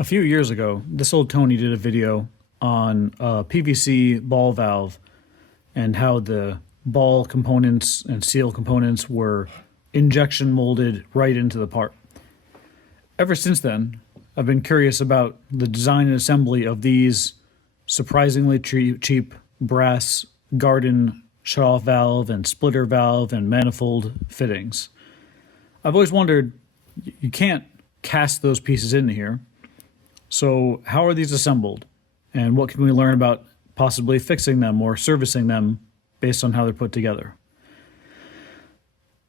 A few years ago, this old Tony did a video on a PVC ball valve and how the ball components and seal components were injection molded right into the part. Ever since then, I've been curious about the design and assembly of these surprisingly cheap brass garden shutoff valve and splitter valve and manifold fittings. I've always wondered, you can't cast those pieces into here. So how are these assembled? And what can we learn about possibly fixing them or servicing them based on how they're put together?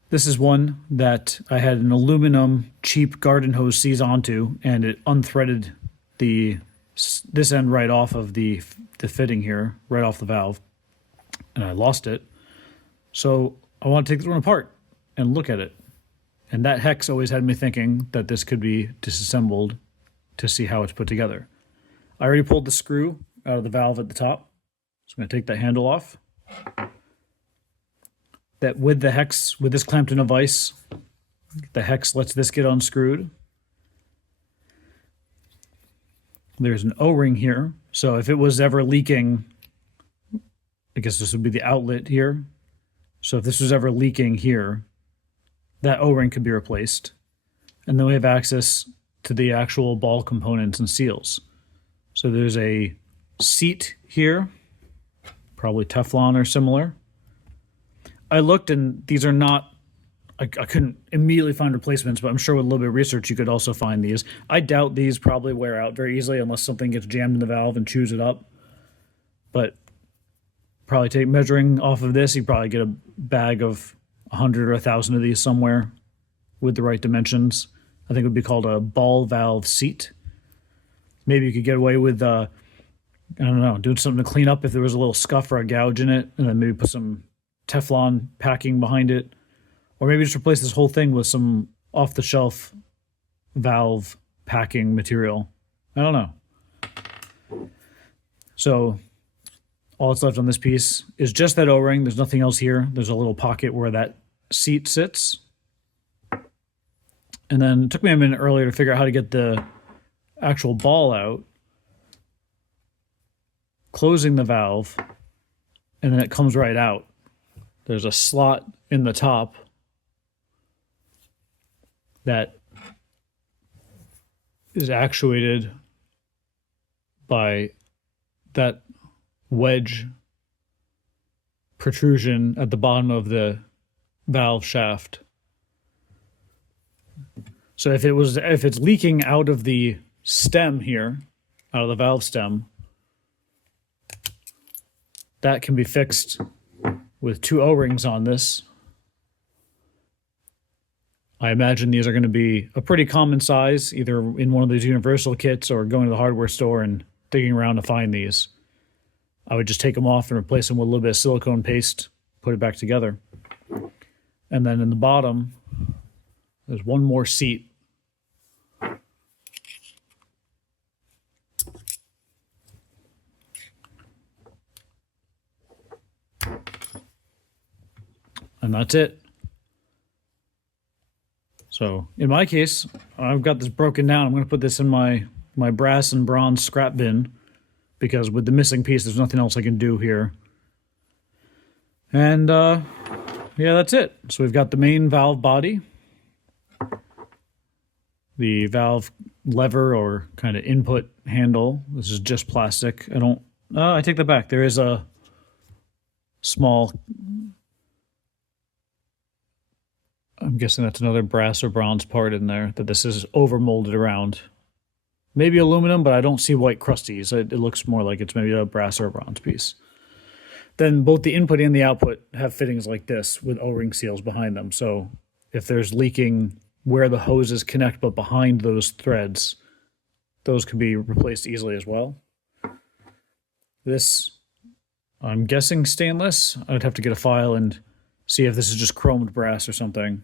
This is one that I had an aluminum cheap garden hose seize onto, and it unthreaded this end right off of the fitting here, right off the valve, and I lost it. So I want to take this one apart and look at it. And that hex always had me thinking that this could be disassembled to see how it's put together. I already pulled the screw out of the valve at the top, so I'm going to take that handle off. That with the hex, with this clamped in a vise, the hex lets this get unscrewed. There's an O-ring here, so if it was ever leaking, I guess this would be the outlet here. So if this was ever leaking here, that O-ring could be replaced. And then we have access to the actual ball components and seals. So there's a seat here, probably Teflon or similar. I looked and these are not, I couldn't immediately find replacements, but I'm sure with a little bit of research you could also find these. I doubt these probably wear out very easily unless something gets jammed in the valve and chews it up. But probably take measuring off of this, you probably get a bag of 100 or 1,000 of these somewhere with the right dimensions. I think it would be called a ball valve seat. Maybe you could get away with, I don't know, doing something to clean up if there was a little scuff or a gouge in it, and then maybe put some Teflon packing behind it. Or maybe just replace this whole thing with some off-the-shelf valve packing material. I don't know. So all that's left on this piece is just that O-ring. There's nothing else here. There's a little pocket where that seat sits. And then it took me a minute earlier to figure out how to get the actual ball out. Closing the valve, and then it comes right out. There's a slot in the top that is actuated by that wedge protrusion at the bottom of the valve shaft. So if it's leaking out of the stem here, out of the valve stem, that can be fixed with two O-rings on this. I imagine these are going to be a pretty common size, either in one of these universal kits or going to the hardware store and digging around to find these. I would just take them off and replace them with a little bit of silicone paste, put it back together. And then in the bottom, there's one more seat. And that's it. So in my case, I've got this broken down. I'm going to put this in my brass and bronze scrap bin because with the missing piece, there's nothing else I can do here. And yeah, that's it. So we've got the main valve body, the valve lever or kind of input handle. This is just plastic. I take that back. There is a small, I'm guessing that's another brass or bronze part in there that this is over molded around. Maybe aluminum, but I don't see white crusties. It looks more like it's maybe a brass or a bronze piece. Then both the input and the output have fittings like this with O-ring seals behind them. So if there's leaking where the hoses connect but behind those threads, those can be replaced easily as well. This, I'm guessing stainless. I'd have to get a file and see if this is just chromed brass or something.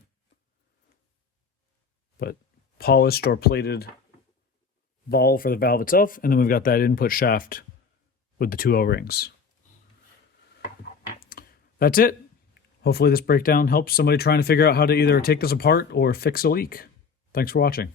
But polished or plated ball for the valve itself, and then we've got that input shaft with the two O-rings. That's it. Hopefully this breakdown helps somebody trying to figure out how to either take this apart or fix a leak. Thanks for watching.